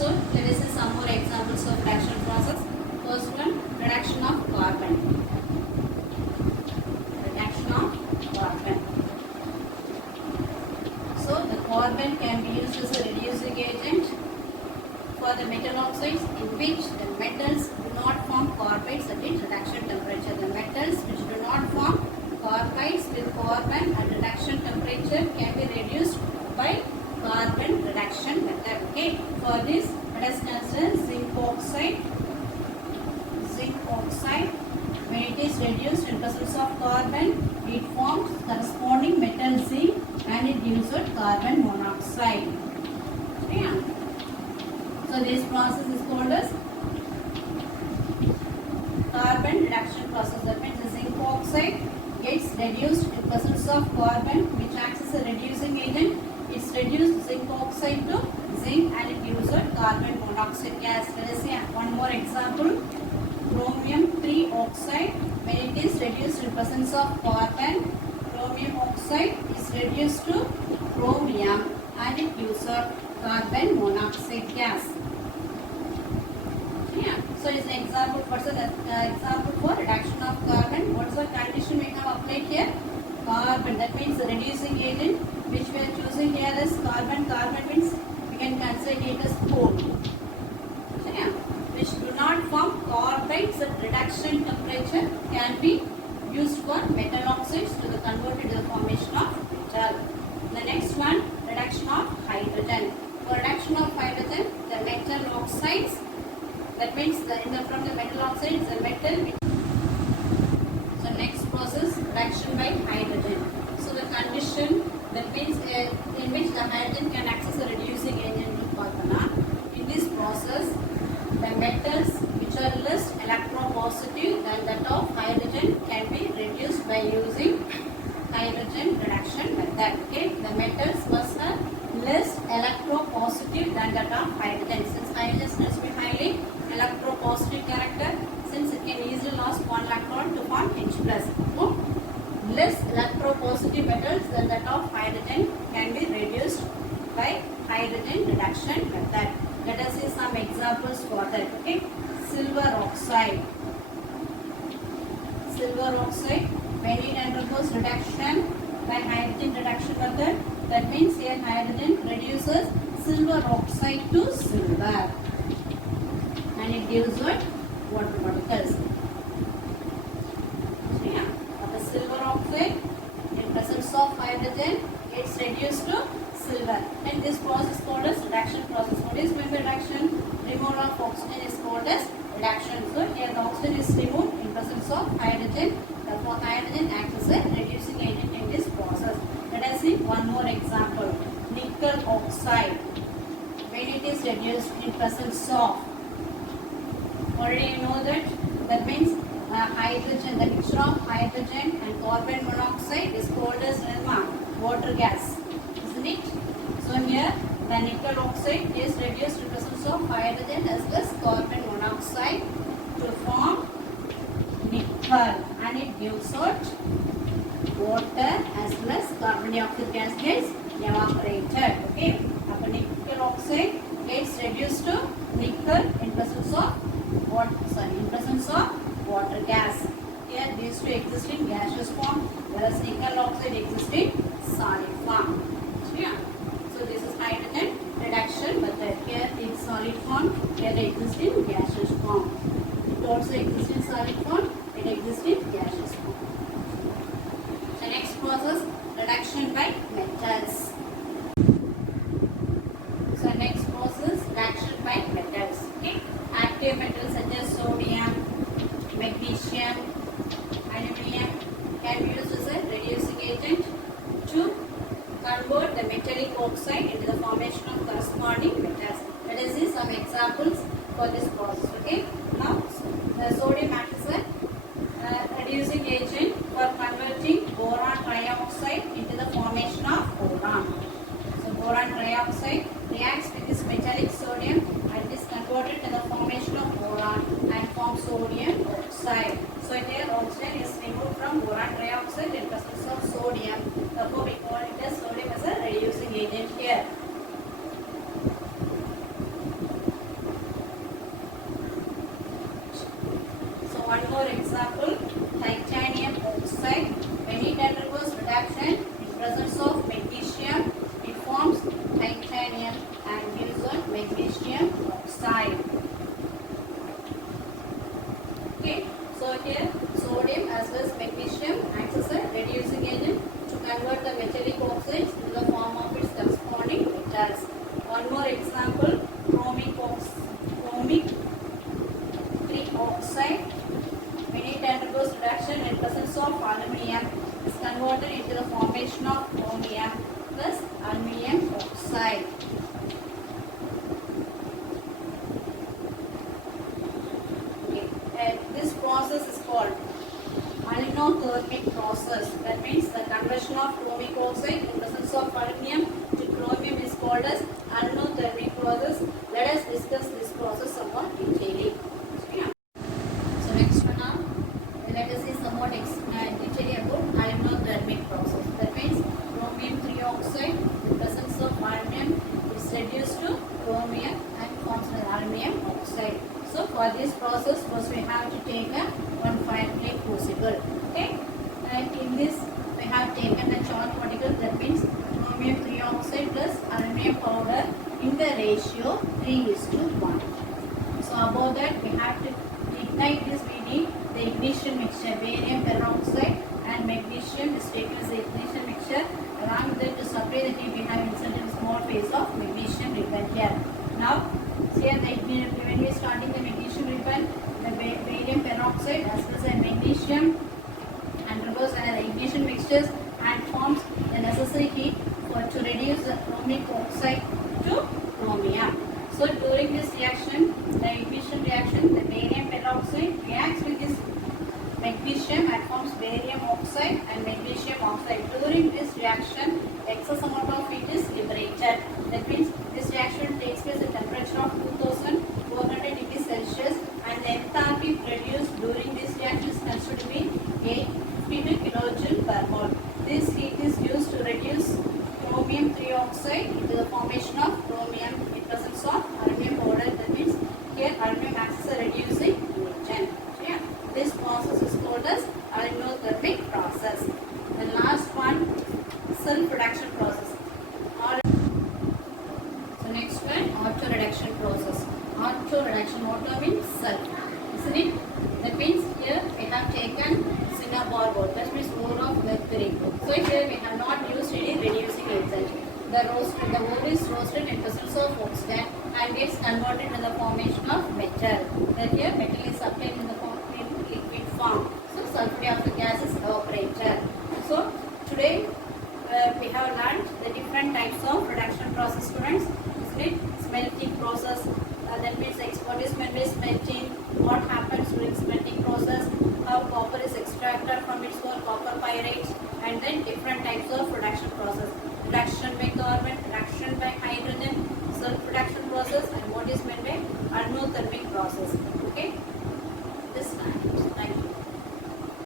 So let us see some more examples of reduction process. First one, reduction of carbon. Reduction of carbon. So the carbon can be used as a reducing agent for the metal oxides in which the metals do not form carbides at its reduction temperature. The metals which do not form carbides with carbon at reduction temperature can be reduced by carbon reduction method. Okay. For this, let us consider zinc oxide. Zinc oxide, when it is reduced in presence of carbon, it forms corresponding metal zinc and it gives out carbon monoxide. Yeah. So this process is called as carbon reduction process. That means the zinc oxide gets reduced in presence of carbon, which acts as a reducing agent. It's reduced zinc oxide to zinc and it gives out carbon monoxide gas. Let us see one more example. Chromium 3 oxide, when it is reduced in presence of carbon, chromium oxide is reduced to chromium and it gives out carbon monoxide gas. Yeah. So it's an example for reduction of carbon. What is the condition we have applied here? Carbon. That means the reducing agent which we are choosing here is carbon. Carbon means we can consider it as coal. So, yeah. Which do not form carbides at reduction temperature can be used for metal oxides to the converted to the formation of metal. The next one, reduction of hydrogen. For reduction of hydrogen, the metal oxides, that means from the metal oxides, the metal. So next process, reduction by hydrogen. So the condition, that means in which the hydrogen can act as a reducing agent to carbon. In this process, the metals which are less electropositive than that of hydrogen can be reduced by using hydrogen reduction method. Okay, the metals must have less electropositive than that of hydrogen. Since hydrogen has to be highly electropositive character, since it can easily lose one electron to form H plus. So, less electropositive metals than that of hydrogen can be reduced by hydrogen reduction method. Let us see some examples for that. Okay, silver oxide. Silver oxide, when it undergoes reduction by hydrogen reduction method, that means here hydrogen reduces silver oxide to silver and it gives what? Water particles. So yeah, for the silver oxide, in presence of hydrogen, it's reduced to silver. And this process is called as reduction process. What is meant by reduction? Removal of oxygen is called as reduction. So here the oxygen is removed in presence of hydrogen. Therefore hydrogen acts as a reducing agent in this process. Let us see one more example. Nickel oxide. When it is reduced in presence of, already you know that means hydrogen, the mixture of hydrogen and carbon monoxide is called as water gas. Isn't it? So here the nickel oxide is reduced in presence of hydrogen as well as carbon monoxide to form nickel and it gives out water as well as carbon dioxide gas gets evaporated. Okay. Now nickel oxide gets reduced to nickel in presence of water gas. Here these two exist in gaseous form, whereas nickel oxide exists in solid form. Yeah. So this is hydrogen reduction method. Here in solid form, here it exists in gaseous form. It also exists in solid form, it exists in gaseous form. The next process, reduction by metals. So next process, reduction by metals. Okay. Active metals such as sodium, magnesium, aluminum can be used as a reducing agent to convert the metallic oxide into the formation of corresponding metals. Let us see some examples for this process. Okay. Now the sodium acts as a one more example, titanium oxide. When it undergoes reduction in presence of magnesium, it forms titanium and gives out magnesium oxide. Okay, so here sodium as well as magnesium acts as a reducing agent to convert the metallic oxides to the form of its corresponding metals. One more example, chromic 3 oxide. When it undergoes reduction in presence of aluminium, is converted into the formation of chromium plus aluminium oxide. Okay. This process is called alinothermic process. That means the conversion of chromic oxide in presence of aluminium to chromium is called as alinothermic process. Let us discuss this process somewhat detailing. So next one now, let us see somewhat detailing about alinothermic process. That means chromium 3 oxide in presence of aluminium is reduced to chromium and forms an aluminium oxide. So for this process, first we have to take one fine clay crucible. Okay, and in this we have taken a chalk particle. That means chromium 3 oxide plus aluminium powder in the ratio 3:1. So above that we have to ignite this. We need the ignition mixture, barium peroxide and magnesium is taken as the ignition mixture. Along with that, to supply the heat, we have inserted a small phase of magnesium ribbon here. Now here when we are starting the magnesium ribbon, the barium peroxide as well as magnesium undergoes ignition mixtures and forms the necessary heat to reduce the chromic oxide to chromium. So during this reaction, the ignition reaction, the barium peroxide reacts with this magnesium and forms barium oxide and magnesium oxide. During this reaction, excess amount of heat is liberated. That means this reaction takes place at temperature of 2400 degrees Celsius and the enthalpy produced during this reaction is considered to be 852 kilojoule per mole. This heat is used to reduce chromium 3 oxide into the formation of chromium in presence of aluminium powder. That means here aluminium acts as a reducing agent. Yeah. This process is called as alinothermic process. The last one, self-reduction process. So next one, auto-reduction process. Auto-reduction, auto means self, isn't it? That means here we have taken cinnabar ore, that means ore of mercury. So here we have not used any reducing agent. The ore is roasted in presence of oxygen and gets converted in the formation of metal. Then here metal is obtained in the liquid form. So sulfur dioxide gas is evaporated. So today we have learned the different types of reduction process, students. Isn't it? Smelting process. That means what is meant by smelting, what happens during smelting process, how copper is extracted from its ore, copper pyrite, and then different types of reduction process. Reduction by carbon, reduction by hydrogen, self-reduction process, and what is meant by alinothermic process. Okay.